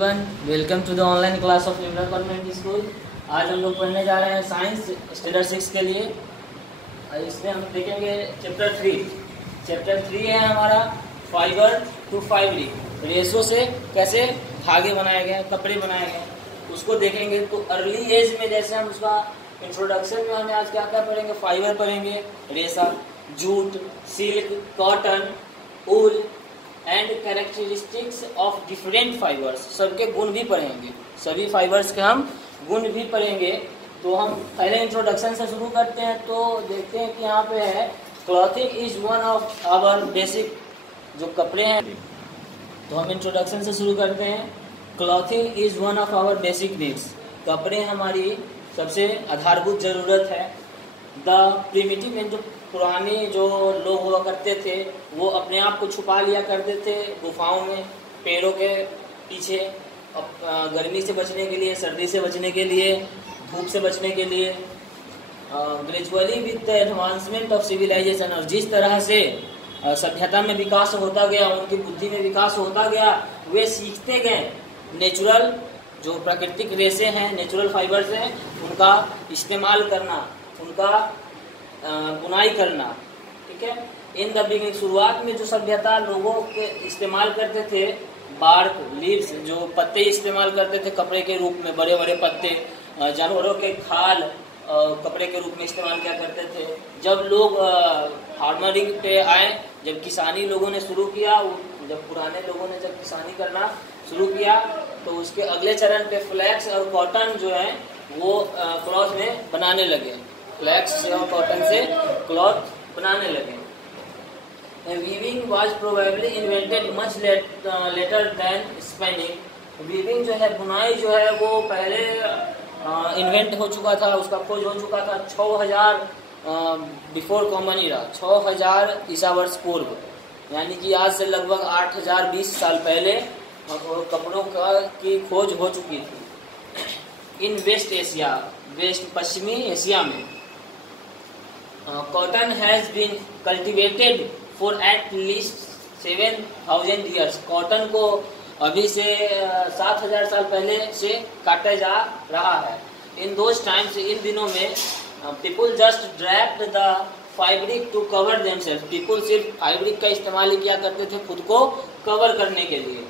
Welcome to the online class of liberal convent school. आज हम लोग पढ़ने जा रहे हैं साइंस स्टैंडर्ड 6 के लिए। इसमें हम देखेंगे चैप्टर 3। चैप्टर 3 है हमारा फाइबर टू फैब्रिक। रेशो से कैसे धागे बनाए गए, कपड़े बनाए गए, उसको देखेंगे। तो अर्ली एज में जैसे हम उसका इंट्रोडक्शन में हमें आज क्या क्या पढ़ेंगे, फाइबर पढ़ेंगे, रेशा, jute, silk, cotton, wool and characteristics of different fibres. सबके गुण भी पढ़ेंगे, सभी फाइबर्स के हम गुण भी पढ़ेंगे। तो हम पहले इंट्रोडक्शन से शुरू करते हैं। तो देखते हैं कि यहाँ पे है clothing is one of our basic, जो कपड़े हैं। तो हम इंट्रोडक्शन से शुरू करते हैं। Clothing is one of our basic needs. कपड़े हमारी सबसे आधारभूत ज़रूरत है। द प्रिमिटिव में, जो पुराने जो लोग हुआ करते थे, वो अपने आप को छुपा लिया करते थे गुफाओं में, पेड़ों के पीछे, गर्मी से बचने के लिए, सर्दी से बचने के लिए, धूप से बचने के लिए। Gradually with the advancement of civilization, और जिस तरह से सभ्यता में विकास होता गया, उनकी बुद्धि में विकास होता गया, वे सीखते गए नेचुरल जो प्राकृतिक रेशे हैं, नेचुरल फाइबर्स हैं, उनका इस्तेमाल करना, उनका बुनाई करना। ठीक है। इन द बिगिनिंग, शुरुआत में जो सभ्यता लोगों के इस्तेमाल करते थे, बार्क, लीव्स, जो पत्ते इस्तेमाल करते थे कपड़े के रूप में, बड़े बड़े पत्ते, जानवरों के खाल कपड़े के रूप में इस्तेमाल किया करते थे। जब लोग फार्मरिंग पे आए, जब किसानी लोगों ने शुरू किया, जब पुराने लोगों ने जब किसानी करना शुरू किया, तो उसके अगले चरण पे फ्लैक्स और कॉटन जो है वो क्लॉथ में बनाने लगे। फ्लैक्स से और कॉटन से क्लॉथ बनाने लगे। Weaving was probably invented much later than spinning. Weaving जो है, बुनाई जो है, वो पहले इन्वेंट हो चुका था, उसका खोज हो चुका था 6000 बिफोर कॉमन इरा, 6000 ईसा वर्ष पूर्व, यानी कि आज से लगभग 8020 साल पहले कपड़ों की खोज हो चुकी थी। इन वेस्ट एशिया, पश्चिमी एशिया में। Cotton has been cultivated for at least 7000 years. Cotton को अभी से 7000 साल पहले से काटा जा रहा है। इन दोज टाइम्स, इन दिनों में, people just draped the fabric to cover themselves. People सिर्फ फैब्रिक का इस्तेमाल ही किया करते थे खुद को कवर करने के लिए।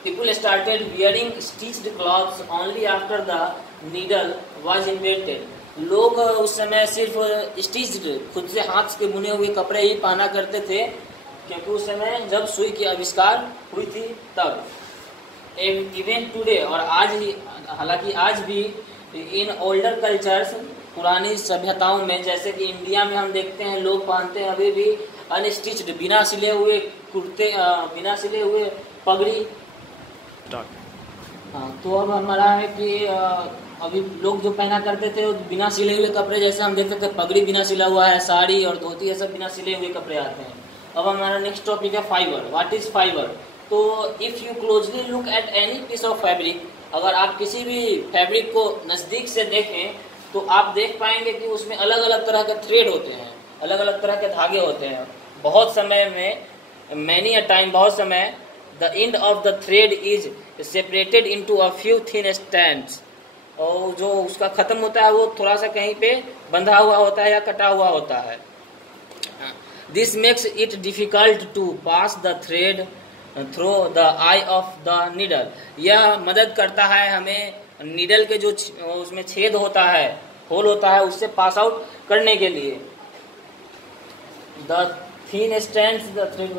People started wearing stitched cloths only after the needle was invented. लोग उस समय सिर्फ स्टिच्ड, खुद से हाथ के बुने हुए कपड़े ही पहना करते थे, क्योंकि उस समय जब सुई की आविष्कार हुई थी तब। इवन टुडे, और आज ही, हालांकि आज भी, इन ओल्डर कल्चर्स, पुरानी सभ्यताओं में, जैसे कि इंडिया में हम देखते हैं लोग पहनते हैं अभी भी अनस्टिच्ड, बिना सिले हुए कुर्ते, बिना सिले हुए पगड़ी। हाँ, तो अब हमारा है कि अभी लोग जो पहना करते थे बिना सिले हुए कपड़े, जैसे हम देखते थे पगड़ी बिना सिला हुआ है, साड़ी और धोती, ये सब बिना सिले हुए कपड़े आते हैं। अब हमारा नेक्स्ट टॉपिक है फाइबर। What is fibre? तो if you closely look at any piece of fabric, अगर आप किसी भी फैब्रिक को नज़दीक से देखें तो आप देख पाएंगे कि उसमें अलग अलग तरह के थ्रेड होते हैं, अलग अलग तरह के धागे होते हैं। बहुत समय में, मैनी अ टाइम, बहुत समय, the end of the thread is separated into a few thin strands, और जो उसका ख़त्म होता है वो थोड़ा सा कहीं पे बंधा हुआ होता है या कटा हुआ होता है। This makes it difficult to pass the thread through the eye of the needle. यह मदद करता है हमें नीडल के जो उसमें छेद होता है, होल होता है, उससे पास आउट करने के लिए। The thin strands, the thread।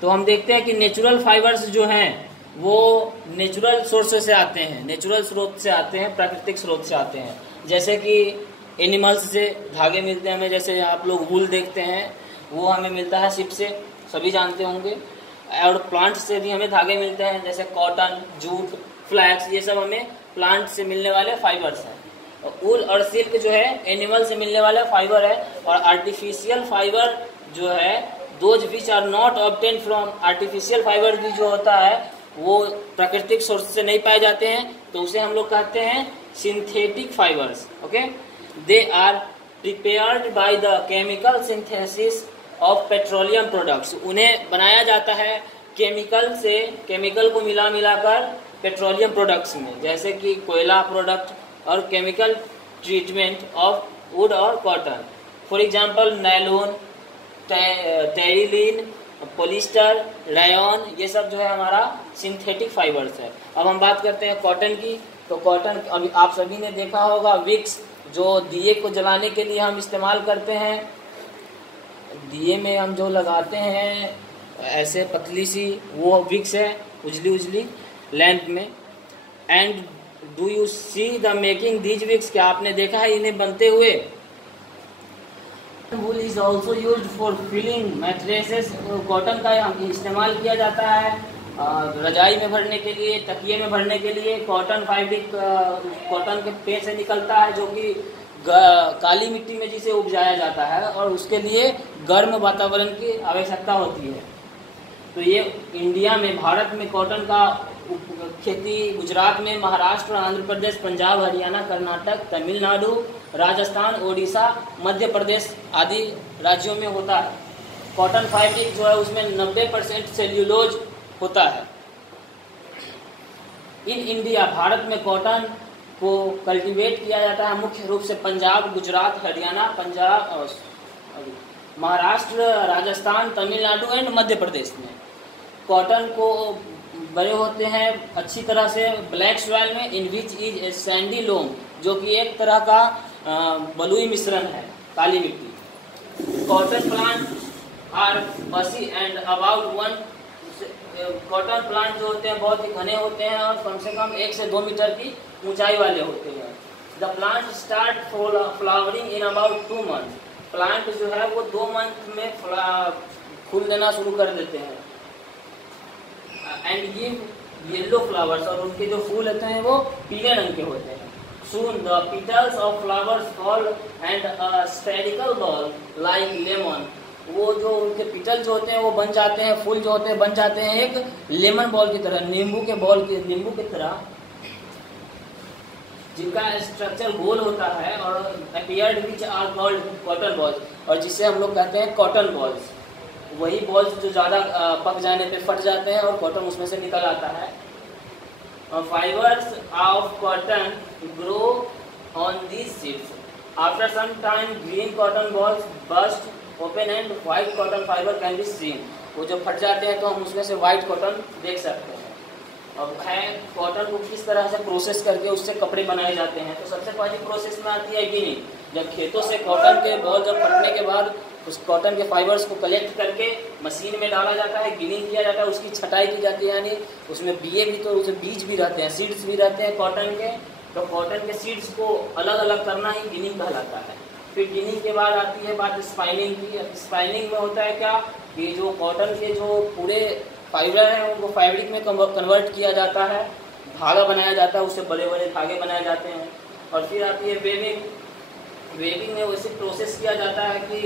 तो हम देखते हैं कि नेचुरल फाइबर्स जो हैं वो नेचुरल सोर्स से आते हैं, नेचुरल स्रोत से आते हैं, प्राकृतिक स्रोत से आते हैं। जैसे कि एनिमल्स से धागे मिलते हैं हमें, जैसे आप लोग वूल देखते हैं, वो हमें मिलता है शिप से, सभी जानते होंगे। और प्लांट से भी हमें धागे मिलते हैं, जैसे कॉटन, जूट, फ्लैक्स, ये सब हमें प्लांट से मिलने वाले फाइबर्स हैं। ऊल और सिल्क जो है एनिमल से मिलने वाला फाइबर है। और आर्टिफिशियल फाइबर जो है, those which are not obtain from, artificial fibre भी जो होता है वो प्राकृतिक सोर्स से नहीं पाए जाते हैं, तो उसे हम लोग कहते हैं synthetic fibres. Okay, they are prepared by the chemical synthesis of petroleum products. उन्हें बनाया जाता है केमिकल को मिलाकर पेट्रोलियम प्रोडक्ट्स में, जैसे कि कोयला प्रोडक्ट और केमिकल ट्रीटमेंट ऑफ वुड और cotton. For example nylon, terylene, polyester, Ryan, ये सब जो है हमारा सिंथेटिक फाइबर्स है। अब हम बात करते हैं कॉटन की। तो कॉटन, अभी आप सभी ने देखा होगा विक्स, जो दिए को जलाने के लिए हम इस्तेमाल करते हैं। दिए में हम जो लगाते हैं ऐसे पतली सी, वो विक्स है, उजली लेंथ में। And do you see the making these wicks, क्या आपने देखा है इन्हें बनते हुए? Wool is also use for filling mattresses. Cotton का इस्तेमाल किया जाता है रजाई में भरने के लिए, तकिए में भरने के लिए। कॉटन फैब्रिक कॉटन के पेड़ से निकलता है, जो कि काली मिट्टी में जिसे उपजाया जाता है और उसके लिए गर्म वातावरण की आवश्यकता होती है। तो ये इंडिया में, भारत में कॉटन का खेती गुजरात में, महाराष्ट्र, आंध्र प्रदेश, पंजाब, हरियाणा, कर्नाटक, तमिलनाडु, राजस्थान, ओडिशा, मध्य प्रदेश आदि राज्यों में होता है। कॉटन फैब्रिक जो है उसमें 90% सेल्यूलोज होता है। इन इंडिया, भारत में कॉटन को कल्टीवेट किया जाता है मुख्य रूप से पंजाब, गुजरात, हरियाणा, महाराष्ट्र, राजस्थान, तमिलनाडु एंड मध्य प्रदेश में। कॉटन को बड़े होते हैं अच्छी तरह से ब्लैक सॉइल में, इन विच इज ए सैंडी लोम, जो कि एक तरह का बलुई मिश्रण है, काली मिट्टी। कॉटन प्लांट आर बसी एंड अबाउट 1 कॉटन प्लांट जो होते हैं बहुत ही घने होते हैं और कम से कम 1 से 2 मीटर की ऊंचाई वाले होते हैं। The plant start flowering in about 2 month. Plant जो है वो 2 मंथ में फूल देना शुरू कर देते हैं। एंड गिव येलो फ्लावर्स, और उनके जो फूल होते हैं वो पीले रंग के होते हैं। Soon the petals of flowers fall and a spherical ball like lemon. वो जो उनके पिटल जो होते हैं वो बन जाते हैं, फूल जो होते हैं बन जाते हैं एक लेमन बॉल की तरह, नींबू की तरह, जिनका स्ट्रक्चर गोल होता है। और appeared which are called cotton balls, और जिसे हम लोग कहते हैं कॉटन बॉल्स। वही बॉल्स जो ज़्यादा पक जाने पे फट जाते हैं और कॉटन उसमें से निकल आता है। Fibres of cotton grow on these seeds. After some time green cotton balls burst open and white cotton fibre can be seen. वो जो फट जाते हैं तो हम उसमें से व्हाइट कॉटन देख सकते हैं। अब है कॉटन को किस तरह से प्रोसेस करके उससे कपड़े बनाए जाते हैं। तो सबसे पहली प्रोसेस में आती है गिनिंग। जब खेतों से कॉटन के बॉल जब फटने के बाद उस कॉटन के फाइबर्स को कलेक्ट करके मशीन में डाला जाता है, गिनिंग किया जाता है, उसकी छटाई की जाती है, यानी उसमें बीज भी रहते हैं, सीड्स भी रहते हैं कॉटन के। तो कॉटन के सीड्स को अलग अलग करना ही गिनिंग कहलाता है। फिर गिनिंग के बाद आती है बात स्पाइनिंग की। स्पाइनिंग में होता है क्या कि जो कॉटन के जो पूरे फाइबर हैं उनको फैब्रिक में कन्वर्ट किया जाता है, धागा बनाया जाता है, उससे बड़े बड़े धागे बनाए जाते हैं। और फिर आती है वेविंग। वेविंग में वैसे प्रोसेस किया जाता है कि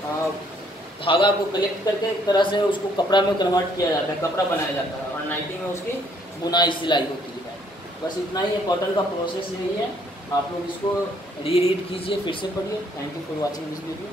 धागा को कलेक्ट करके एक तरह से उसको कपड़ा में कन्वर्ट किया जाता है, कपड़ा बनाया जाता है, और नाइटी में उसकी बुनाई सिलाई होती है। बस इतना ही है, कॉटन का प्रोसेस यही है। आप लोग इसको रीड कीजिए, फिर से पढ़िए। Thank you for watching this video.